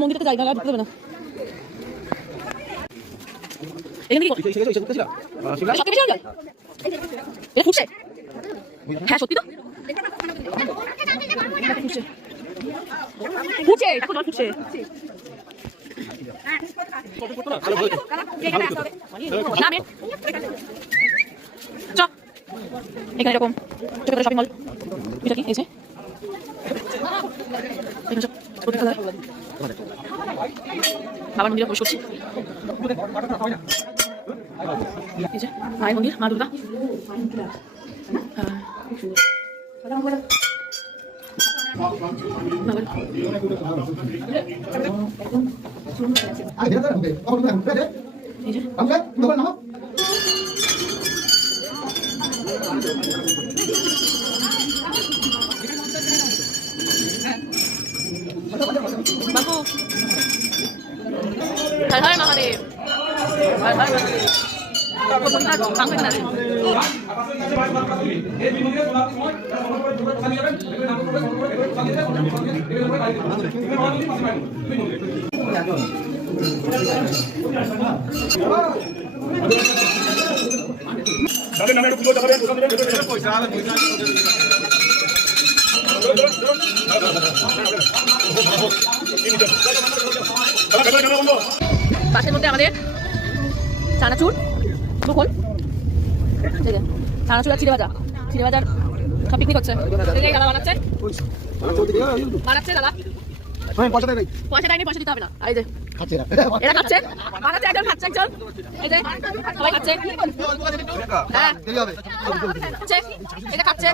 মন্দিরে তো জায়গা ঢুকতে দেবে না। এখানে কি এটা ফুটছে? হ্যাঁ সত্যি তো ফুটছে, এটা জল ফুটছে। এখানে এরকম ছোট ছোট শপিং মল, এটা কি এই যে বাবার মন্দিরে প্রবেশ করছি। এই যে মায়ের মন্দির, মা দুর্গা। বাবু হর হর মহাদেব, হর হর মহাদেব। পাশের মধ্যে আমাদের চানাচুর, মুখল, চানাচুর আর চিড়ে ভাজা সব পিকনিক হচ্ছে। দাদা বানাচ্ছে দাদা, পয়সা দেয়নি, পয়সা দিতে হবে না। এই যে এরা খাচ্ছে, বানাচ্ছে একজন, খাচ্ছে একজন, এই যে সবাই খাচ্ছে। হ্যাঁ খাচ্ছে, এটা খাচ্ছে।